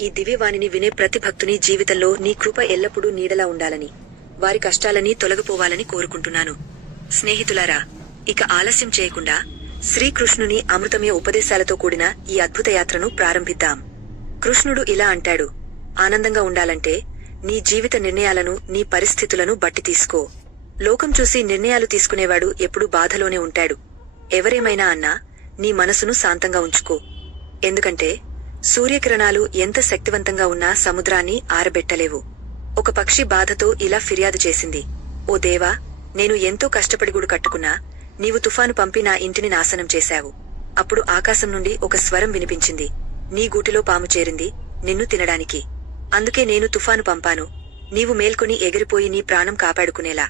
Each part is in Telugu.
ఈ దివ్యవాణిని వినే ప్రతి భక్తుని జీవితంలో నీ కృప ఎల్లప్పుడూ నీడలా ఉండాలని వారి కష్టాలని తొలగిపోవాలని కోరుకుంటున్నాను. స్నేహితులారా ఇక ఆలస్యం చేయకుండా శ్రీకృష్ణుని అమృతమయ ఉపదేశాలతో కూడిన ఈ అద్భుత యాత్రను ప్రారంభిద్దాం. కృష్ణుడు ఇలా అంటాడు ఆనందంగా ఉండాలంటే నీ జీవిత నిర్ణయాలను నీ పరిస్థితులను బట్టి తీసుకో. లోకం చూసి నిర్ణయాలు తీసుకునేవాడు ఎప్పుడూ బాధలోనే ఉంటాడు. ఎవరేమైనా అన్నా నీ మనసును శాంతంగా ఉంచుకో. ఎందుకంటే సూర్యకిరణాలు ఎంత శక్తివంతంగా ఉన్నా సముద్రాన్ని ఆరబెట్టలేవు. ఒక పక్షి బాధతో ఇలా ఫిర్యాదు చేసింది. ఓ దేవా నేను ఎంతో కష్టపడి గుడు కట్టుకున్నా నీవు తుఫాను పంపి నా ఇంటిని నాశనం చేశావు. అప్పుడు ఆకాశం నుండి ఒక స్వరం వినిపించింది. నీ గూటిలో పాము చేరింది నిన్ను తినడానికి. అందుకే నేను తుఫాను పంపాను. నీవు మేల్కొని ఎగిరిపోయి నీ ప్రాణం కాపాడుకునేలా.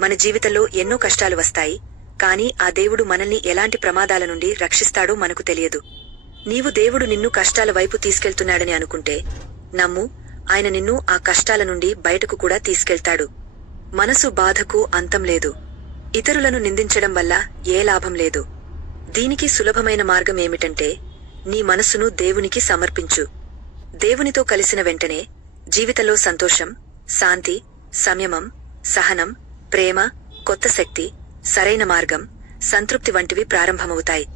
మన జీవితంలో ఎన్నో కష్టాలు వస్తాయి కాని ఆ దేవుడు మనల్ని ఎలాంటి ప్రమాదాల నుండి రక్షిస్తాడో మనకు తెలియదు. నీవు దేవుడు నిన్ను కష్టాల వైపు తీసుకెళ్తున్నాడని అనుకుంటే నమ్ము ఆయన నిన్ను ఆ కష్టాల నుండి బయటకు కూడా తీసుకెళ్తాడు. మనసు బాధకు అంతం లేదు. ఇతరులను నిందించడం వల్ల ఏ లాభం లేదు. దీనికి సులభమైన మార్గం ఏమిటంటే నీ మనసును దేవునికి సమర్పించు. దేవునితో కలిసిన వెంటనే జీవితంలో సంతోషం శాంతి సంయమం సహనం ప్రేమ కొత్త శక్తి సరైన మార్గం సంతృప్తి వంటివి ప్రారంభమవుతాయి.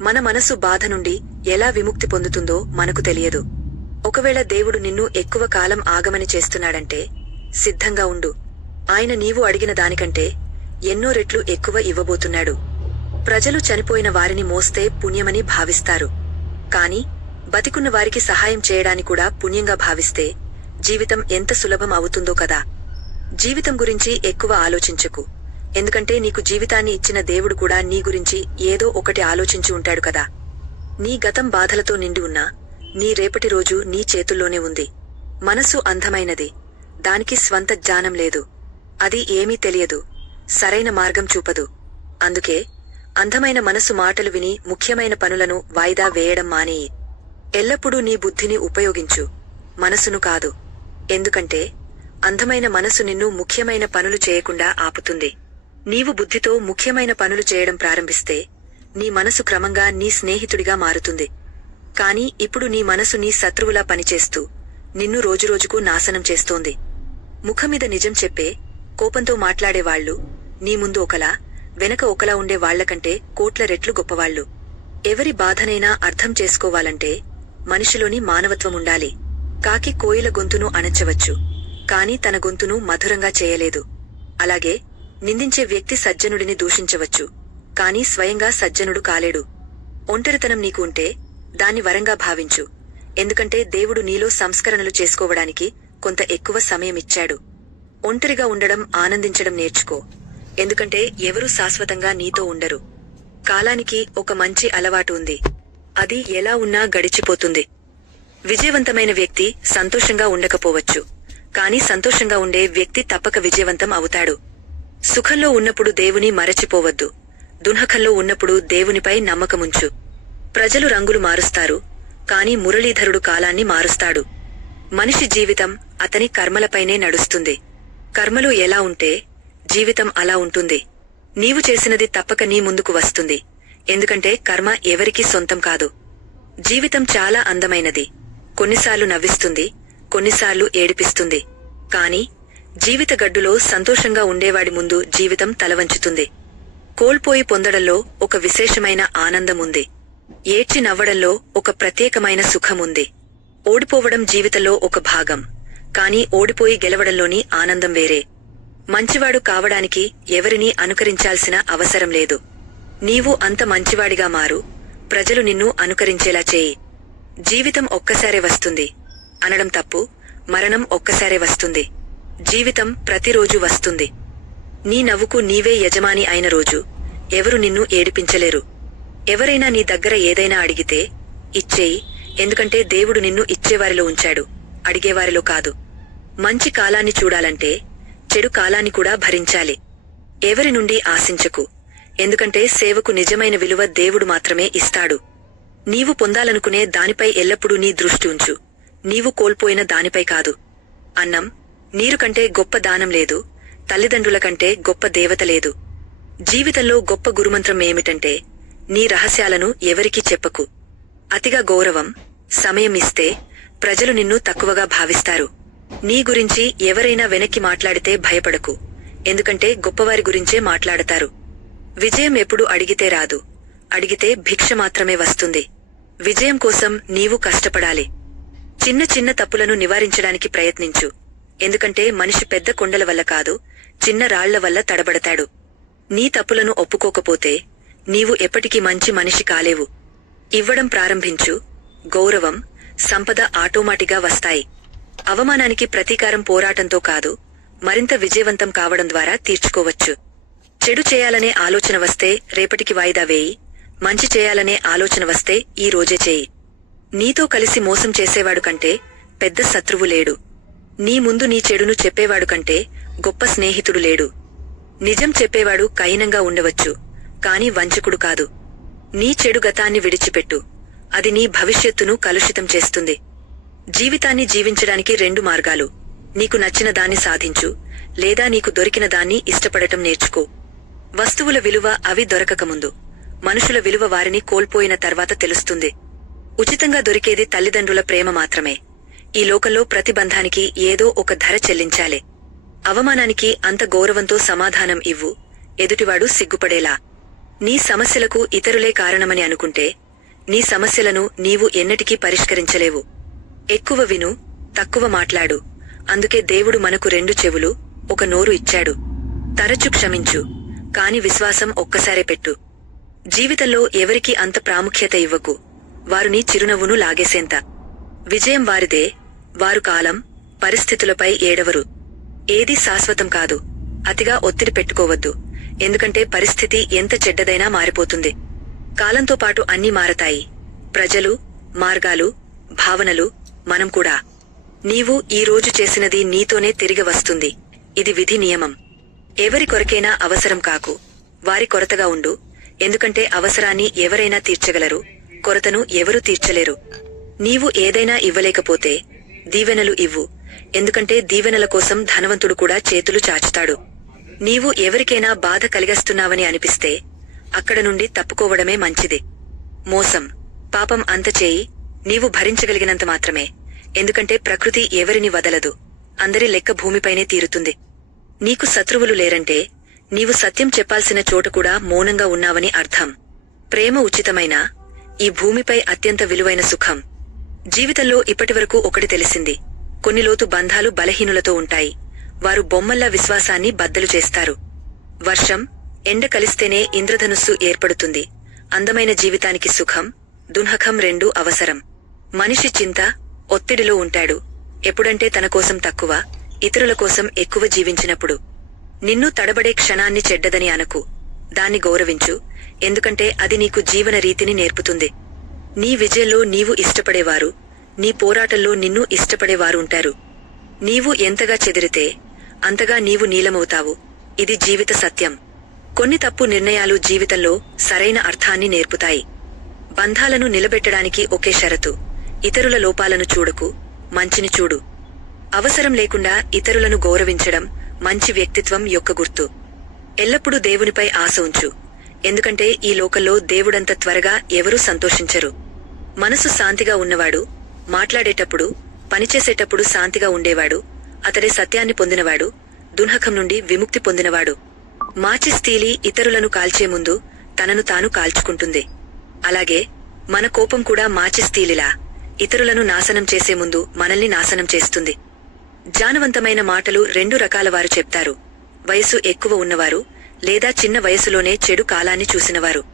మన మనసు బాధ నుండి ఎలా విముక్తి పొందుతుందో మనకు తెలియదు. ఒకవేళ దేవుడు నిన్ను ఎక్కువ కాలం ఆగమని చేస్తున్నాడంటే సిద్ధంగా ఉండు. ఆయన నీవు అడిగిన దానికంటే ఎన్నో రెట్లు ఎక్కువ ఇవ్వబోతున్నాడు. ప్రజలు చనిపోయిన వారిని మోస్తే పుణ్యమని భావిస్తారు. కాని బతికున్న వారికి సహాయం చేయడాని కూడా పుణ్యంగా భావిస్తే జీవితం ఎంత సులభం అవుతుందో కదా. జీవితం గురించి ఎక్కువ ఆలోచించకు. ఎందుకంటే నీకు జీవితాన్ని ఇచ్చిన దేవుడు కూడా నీ గురించి ఏదో ఒకటి ఆలోచించి ఉంటాడు కదా. నీ గతం బాధలతో నిండి ఉన్నా నీ రేపటి రోజు నీ చేతుల్లోనే ఉంది. మనసు అంధమైనది. దానికి స్వంత జ్ఞానం లేదు. అది ఏమీ తెలియదు. సరైన మార్గం చూపదు. అందుకే అందమైన మనసు మాటలు విని ముఖ్యమైన పనులను వాయిదా వేయడం మానేయి. ఎల్లప్పుడూ నీ బుద్ధిని ఉపయోగించు. మనసును కాదు. ఎందుకంటే అందమైన మనసు నిన్ను ముఖ్యమైన పనులు చేయకుండా ఆపుతుంది. నీవు బుద్ధితో ముఖ్యమైన పనులు చేయడం ప్రారంభిస్తే నీ మనసు క్రమంగా నీ స్నేహితుడిగా మారుతుంది. కాని ఇప్పుడు నీ మనసు నీ శత్రువులా పనిచేస్తూ నిన్ను రోజురోజుకు నాశనం చేస్తోంది. ముఖమీద నిజం చెప్పే కోపంతో మాట్లాడేవాళ్ళు నీ ముందు ఒకలా వెనక ఒకలా ఉండే వాళ్ళకంటే కోట్ల రెట్లు గొప్పవాళ్ళు ఎవరి బాధనైనా అర్థం చేసుకోవాలంటే మనిషిలోని మానవత్వం ఉండాలి. కాకి కోయిల గొంతును అణచవచ్చు కాని తన గొంతును మధురంగా చేయలేదు. అలాగే నిందించే వ్యక్తి సజ్జనుడిని దూషించవచ్చు. కాని స్వయంగా సజ్జనుడు కాలేడు. ఒంటరితనం నీకు ఉంటే దాన్ని వరంగా భావించు. ఎందుకంటే దేవుడు నీలో సంస్కరణలు చేసుకోవడానికి కొంత ఎక్కువ సమయమిచ్చాడు. ఒంటరిగా ఉండడం ఆనందించడం నేర్చుకో. ఎందుకంటే ఎవరూ శాశ్వతంగా నీతో ఉండరు. కాలానికి ఒక మంచి అలవాటు ఉంది. అది ఎలా ఉన్నా గడిచిపోతుంది. విజయవంతమైన వ్యక్తి సంతోషంగా ఉండకపోవచ్చు. కాని సంతోషంగా ఉండే వ్యక్తి తప్పక విజయవంతం అవుతాడు. సుఖంలో ఉన్నప్పుడు దేవుని మరచిపోవద్దు. దునఖంలో ఉన్నప్పుడు దేవునిపై నమ్మకముంచు. ప్రజలు రంగులు మారుస్తారు కాని మురళీధరుడు కాలాన్ని మారుస్తాడు. మనిషి జీవితం అతని కర్మలపైనే నడుస్తుంది. కర్మలు ఎలా ఉంటే జీవితం అలా ఉంటుంది. నీవు చేసినది తప్పక నీ ముందుకు వస్తుంది. ఎందుకంటే కర్మ ఎవరికీ సొంతం కాదు. జీవితం చాలా అందమైనది. కొన్నిసార్లు నవ్విస్తుంది కొన్నిసార్లు ఏడిపిస్తుంది. కాని జీవిత గడ్డులో సంతోషంగా ఉండేవాడి ముందు జీవితం తలవంచుతుంది. కోల్పోయి పొందడంలో ఒక విశేషమైన ఆనందం ఉంది ఏడ్చి నవ్వడంలో ఒక ప్రత్యేకమైన సుఖముంది. ఓడిపోవడం జీవితంలో ఒక భాగం. కాని ఓడిపోయి గెలవడంలోని ఆనందం వేరే. మంచివాడు కావడానికి ఎవరినీ అనుకరించాల్సిన అవసరం లేదు. నీవు అంత మంచివాడిగా మారు. ప్రజలు నిన్ను అనుకరించేలా చేయి. జీవితం ఒక్కసారే వస్తుంది. అనడం తప్పు. మరణం ఒక్కసారే వస్తుంది. జీవితం ప్రతిరోజు వస్తుంది. నీ నవ్వుకు నీవే యజమాని అయిన రోజు. ఎవరు నిన్ను ఏడిపించలేరు. ఎవరైనా నీ దగ్గర ఏదైనా అడిగితే ఇచ్చేయి ఎందుకంటే దేవుడు నిన్ను ఇచ్చేవారిలో ఉంచాడు అడిగేవారిలో కాదు. మంచి కాలాన్ని చూడాలంటే చెడు కాలాన్ని కూడా భరించాలి. ఎవరి నుండి ఆశించకు. ఎందుకంటే సేవకు నిజమైన విలువ దేవుడు మాత్రమే ఇస్తాడు. నీవు పొందాలనుకునే దానిపై ఎల్లప్పుడూ నీ దృష్టి ఉంచు. నీవు కోల్పోయిన దానిపై కాదు. అన్నం నీరు కంటే గొప్ప దానం లేదు తల్లిదండ్రుల కంటే గొప్ప దేవత లేదు. జీవితంలో గొప్ప గురుమంత్రం ఏమిటంటే నీ రహస్యాలను ఎవరికీ చెప్పకు. అతిగా గౌరవం సమయం ఇస్తే ప్రజలు నిన్ను తక్కువగా భావిస్తారు. నీ గురించి ఎవరైనా వెనక్కి మాట్లాడితే భయపడకు ఎందుకంటే గొప్పవారి గురించే మాట్లాడతారు. విజయం ఎప్పుడు అడిగితే రాదు అడిగితే భిక్ష మాత్రమే వస్తుంది. విజయం కోసం నీవు కష్టపడాలి. చిన్న చిన్న తప్పులను నివారించడానికి ప్రయత్నించు. ఎందుకంటే మనిషి పెద్ద కొండల వల్ల కాదు చిన్న రాళ్ళ వల్ల తడబడతాడు. నీ తప్పులను ఒప్పుకోకపోతే నీవు ఎప్పటికీ మంచి మనిషి కాలేవు. ఇవ్వడం ప్రారంభించు గౌరవం సంపద ఆటోమాటిగా వస్తాయి. అవమానానికి ప్రతీకారం పోరాటంతో కాదు మరింత విజయవంతం కావడం ద్వారా తీర్చుకోవచ్చు. చెడు చేయాలనే ఆలోచన వస్తే రేపటికి వాయిదా వేయి మంచి చేయాలనే ఆలోచన వస్తే ఈ రోజే చేయి. నీతో కలిసి మోసం చేసేవాడు కంటే పెద్ద శత్రువు లేడు. నీ ముందు నీ చెడును చెప్పేవాడు కంటే గొప్ప స్నేహితుడు లేడు. నిజం చెప్పేవాడు కఠినంగా ఉండవచ్చు కాని వంచకుడు కాదు. నీ చెడు గతాన్ని విడిచిపెట్టు. అది నీ భవిష్యత్తును కలుషితం చేస్తుంది. జీవితాన్ని జీవించడానికి రెండు మార్గాలు. నీకు నచ్చిన దాన్ని సాధించు లేదా నీకు దొరికిన దాన్ని ఇష్టపడటం నేర్చుకో. వస్తువుల విలువ అవి దొరకకముందు మనుషుల విలువ వారిని కోల్పోయిన తర్వాత తెలుస్తుంది. ఉచితంగా దొరికేది తల్లిదండ్రుల ప్రేమ మాత్రమే. ఈ లోకంలో ప్రతిబంధానికి ఏదో ఒక ధర చెల్లించాలి. అవమానానికి అంత గౌరవంతో సమాధానం ఇవ్వు. ఎదుటివాడు సిగ్గుపడేలా. నీ సమస్యలకు ఇతరులే కారణమని అనుకుంటే నీ సమస్యలను నీవు ఎన్నటికీ పరిష్కరించలేవు. ఎక్కువ విను తక్కువ మాట్లాడు. అందుకే దేవుడు మనకు రెండు చెవులు ఒక నోరు ఇచ్చాడు. తరచు క్షమించు కాని విశ్వాసం ఒక్కసారే పెట్టు. జీవితంలో ఎవరికీ అంత ప్రాముఖ్యత ఇవ్వకు. వారు నీ చిరునవ్వును లాగేసేంత. విజయం వారిదే వారు కాలం పరిస్థితులపై ఏడవరు. ఏది శాశ్వతం కాదు. అతిగా ఒత్తిడి పెట్టుకోవద్దు. ఎందుకంటే పరిస్థితి ఎంత చెడ్డదైనా మారిపోతుంది. కాలంతో పాటు అన్నీ మారతాయి. ప్రజలు మార్గాలు భావనలు మనం కూడా. నీవు ఈ రోజు చేసినది నీతోనే తిరిగి వస్తుంది. ఇది విధి నియమం. ఎవరి కొరకైనా అవసరం కాకు. వారి కొరతగా ఉండు. ఎందుకంటే అవసరాన్ని ఎవరైనా తీర్చగలరు. కొరతను ఎవరూ తీర్చలేరు. నీవు ఏదైనా ఇవ్వలేకపోతే దీవెనలు ఇవ్వు. ఎందుకంటే దీవెనల కోసం ధనవంతుడు కూడా చేతులు చాచుతాడు. నీవు ఎవరికైనా బాధ కలిగస్తున్నావని అనిపిస్తే అక్కడ నుండి తప్పుకోవడమే మంచిది. మోసం. పాపం అంత చేయి నీవు భరించగలిగినంత మాత్రమే. ఎందుకంటే ప్రకృతి ఎవరిని వదలదు. అందరి లెక్క భూమిపైనే తీరుతుంది. నీకు శత్రువులు లేరంటే నీవు సత్యం చెప్పాల్సిన చోట కూడా మౌనంగా ఉన్నావని అర్థం. ప్రేమ ఉచితమైన ఈ భూమిపై అత్యంత విలువైన సుఖం. జీవితంలో ఇప్పటివరకు ఒకటి తెలిసింది. కొన్ని లోతు బంధాలు బలహీనులతో ఉంటాయి. వారు బొమ్మల్లా విశ్వాసాన్ని బద్దలు చేస్తారు. వర్షం ఎండ కలిస్తేనే ఇంద్రధనుస్సు ఏర్పడుతుంది. అందమైన జీవితానికి సుఖం దున్హకం రెండూ అవసరం. మనిషి చింత ఒత్తిడిలో ఉంటాడు. ఎప్పుడంటే తన కోసం తక్కువ ఇతరుల కోసం ఎక్కువ జీవించినప్పుడు. నిన్ను తడబడే క్షణాన్ని చెడ్డదని అనకు. దాన్ని గౌరవించు. ఎందుకంటే అది నీకు జీవన రీతిని నేర్పుతుంది. నీ విజయంలో నీవు ఇష్టపడేవారు నీ పోరాటంలో నిన్ను ఇష్టపడేవారుంటారు. నీవు ఎంతగా చెదిరితే అంతగా నీవు నీలమవుతావు. ఇది జీవిత సత్యం. కొన్ని తప్పు నిర్ణయాలు జీవితంలో సరైన అర్థాన్ని నేర్పుతాయి. బంధాలను నిలబెట్టడానికి ఒకే షరతు ఇతరుల లోపాలను చూడకు మంచిని చూడు. అవసరం లేకుండా ఇతరులను గౌరవించడం మంచి వ్యక్తిత్వం యొక్క గుర్తు. ఎల్లప్పుడూ దేవునిపై ఆశ ఉంచు. ఎందుకంటే ఈ లోకంలో దేవుడంత త్వరగా ఎవరూ సంతోషించరు. మనసు శాంతిగా ఉన్నవాడు మాట్లాడేటప్పుడు పనిచేసేటప్పుడు శాంతిగా ఉండేవాడు అతడే సత్యాన్ని పొందినవాడు దున్హకం నుండి విముక్తి పొందినవాడు. మాచి తీలి ఇతరులను కాల్చే ముందు తనను తాను కాల్చుకుంటుంది. అలాగే మన కోపం కూడా మాచి తీలిలా ఇతరులను నాశనం చేసే ముందు మనల్ని నాశనం చేస్తుంది. జానవంతమైన మాటలు రెండు రకాల వారు చెప్తారు. వయసు ఎక్కువ ఉన్నవారు లేదా చిన్న వయసులోనే చెడు కాలాన్ని చూసినవారు.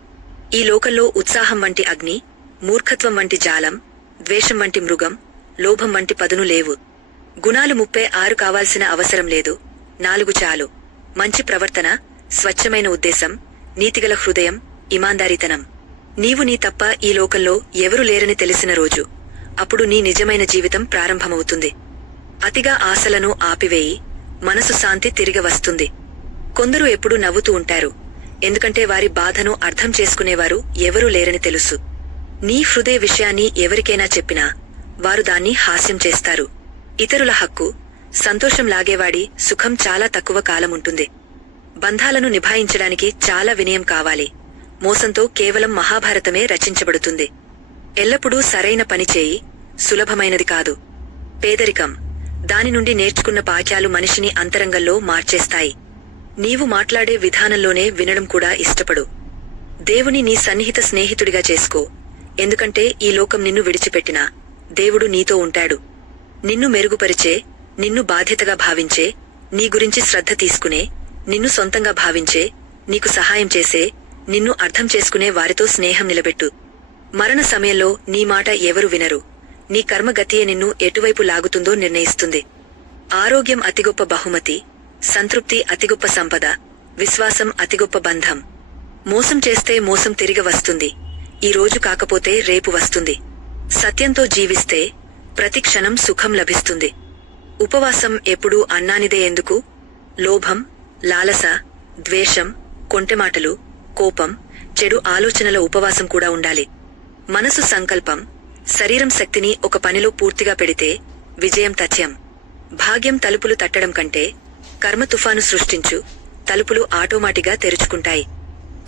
ఈ లోకంలో ఉత్సాహం వంటి అగ్ని మూర్ఖత్వం వంటి జాలం ద్వేషం వంటి మృగం లోభం వంటి పదును లేవు. గుణాలు ముప్పై ఆరు కావాల్సిన అవసరం లేదు. నాలుగు చాలు. మంచి ప్రవర్తన స్వచ్ఛమైన ఉద్దేశం నీతిగల హృదయం ఇమాందారితనం. నీవు నీ తప్ప ఈ లోకంలో ఎవరు లేరని తెలిసిన రోజు. అప్పుడు నీ నిజమైన జీవితం ప్రారంభమవుతుంది. అతిగా ఆశలను ఆపివేయి మనసు శాంతి తిరిగి వస్తుంది. కొందరు ఎప్పుడూ నవ్వుతూ ఉంటారు. ఎందుకంటే వారి బాధను అర్థం చేసుకునేవారు ఎవరూ లేరని తెలుసు. నీ హృదయ విషయాన్ని ఎవరికైనా చెప్పినా వారు దాన్ని హాస్యం చేస్తారు. ఇతరుల హక్కు సంతోషం లాగేవాడి సుఖం చాలా తక్కువ కాలం ఉంటుంది. బంధాలను నిభాయించడానికి చాలా వినయం కావాలి. మోసంతో కేవలం మహాభారతమే రచించబడుతుంది. ఎల్లప్పుడూ సరైన పని చేయి సులభమైనది కాదు. పేదరికం దాని నుండి నేర్చుకున్న పాఠ్యాలు మనిషిని అంతరంగంలో మార్చేస్తాయి. నీవు మాట్లాడే విధానంలోనే వినడం కూడా ఇష్టపడు. దేవుని నీ సన్నిహిత స్నేహితుడిగా చేసుకో. ఎందుకంటే ఈ లోకం నిన్ను విడిచిపెట్టినా. దేవుడు నీతో ఉంటాడు. నిన్ను మెరుగుపరిచే నిన్ను బాధ్యతగా భావించే నీ గురించి శ్రద్ధ తీసుకునే నిన్ను సొంతంగా భావించే నీకు సహాయం చేసే నిన్ను అర్థం చేసుకునే వారితో స్నేహం నిలబెట్టు. మరణ సమయంలో నీ మాట ఎవరు వినరు. నీ కర్మగతియే నిన్ను ఎటువైపు లాగుతుందో నిర్ణయిస్తుంది. ఆరోగ్యం అతి గొప్ప బహుమతి సంతృప్తి అతిగొప్ప సంపద విశ్వాసం అతిగొప్ప బంధం. మోసం చేస్తే మోసం తిరిగి వస్తుంది. ఈ రోజు కాకపోతే రేపు వస్తుంది. సత్యంతో జీవిస్తే ప్రతి క్షణం సుఖం లభిస్తుంది. ఉపవాసం ఎప్పుడూ అన్నానిదే ఎందుకు? లోభం లాలస ద్వేషం కొంటెమాటలు కోపం చెడు ఆలోచనల ఉపవాసం కూడా ఉండాలి. మనసు సంకల్పం శరీరం శక్తిని ఒక పనిలో పూర్తిగా పెడితే విజయం తథ్యం. భాగ్యం తలుపులు తట్టడం కంటే కర్మ తుఫాను సృష్టించు తలుపులు ఆటోమాటిగా తెరుచుకుంటాయి.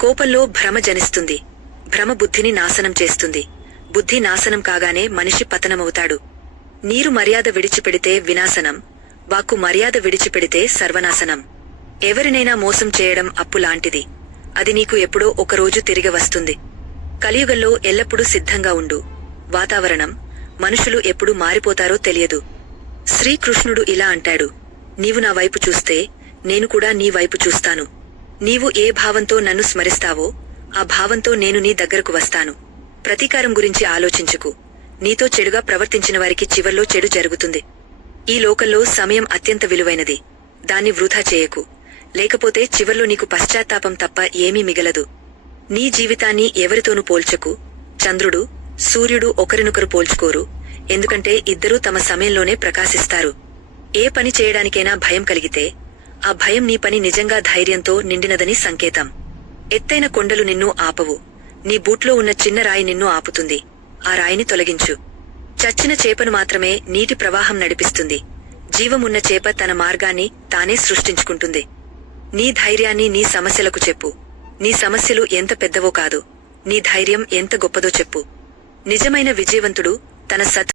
కోపంలో భ్రమ జనిస్తుంది. భ్రమ బుద్ధిని నాశనం చేస్తుంది. బుద్ధి నాశనం కాగానే మనిషి పతనమవుతాడు. నీరు మర్యాద విడిచిపెడితే వినాశనం వాక్కు మర్యాద విడిచిపెడితే సర్వనాశనం. ఎవరినైనా మోసం చేయడం అప్పు లాంటిది. అది నీకు ఎప్పుడో ఒకరోజు తిరిగి వస్తుంది. కలియుగంలో ఎల్లప్పుడూ సిద్ధంగా ఉండు. వాతావరణం మనుషులు ఎప్పుడు మారిపోతారో తెలియదు. శ్రీకృష్ణుడు ఇలా అంటాడు. నీవు నా వైపు చూస్తే నేను కూడా నీ వైపు చూస్తాను. నీవు ఏ భావంతో నన్ను స్మరిస్తావో ఆ భావంతో నేను నీ దగ్గరకు వస్తాను. ప్రతీకారం గురించి ఆలోచించుకు. నీతో చెడుగా ప్రవర్తించిన వారికి చివర్లో చెడు జరుగుతుంది. ఈ లోకంలో సమయం అత్యంత విలువైనది. దాన్ని వృధా చేయకు. లేకపోతే చివర్లో నీకు పశ్చాత్తాపం తప్ప ఏమీ మిగలదు. నీ జీవితాన్ని ఎవరితోనూ పోల్చకు. చంద్రుడు సూర్యుడు ఒకరినొకరు పోల్చుకోరు. ఎందుకంటే ఇద్దరూ తమ సమయంలోనే ప్రకాశిస్తారు. ఏ పని చేయడానికైనా భయం కలిగితే ఆ భయం నీ పని నిజంగా ధైర్యంతో నిండినదని సంకేతం. ఎత్తైన కొండలు నిన్ను ఆపవు. నీ బూట్లో ఉన్న చిన్న రాయి నిన్ను ఆపుతుంది. ఆ రాయిని తొలగించు. చచ్చిన చేపను మాత్రమే నీటి ప్రవాహం నడిపిస్తుంది. జీవమున్న చేప తన మార్గాన్ని తానే సృష్టించుకుంటుంది. నీ ధైర్యాన్ని నీ సమస్యలకు చెప్పు. నీ సమస్యలు ఎంత పెద్దవో కాదు. నీ ధైర్యం ఎంత గొప్పదో చెప్పు. నిజమైన విజయవంతుడు తన సత్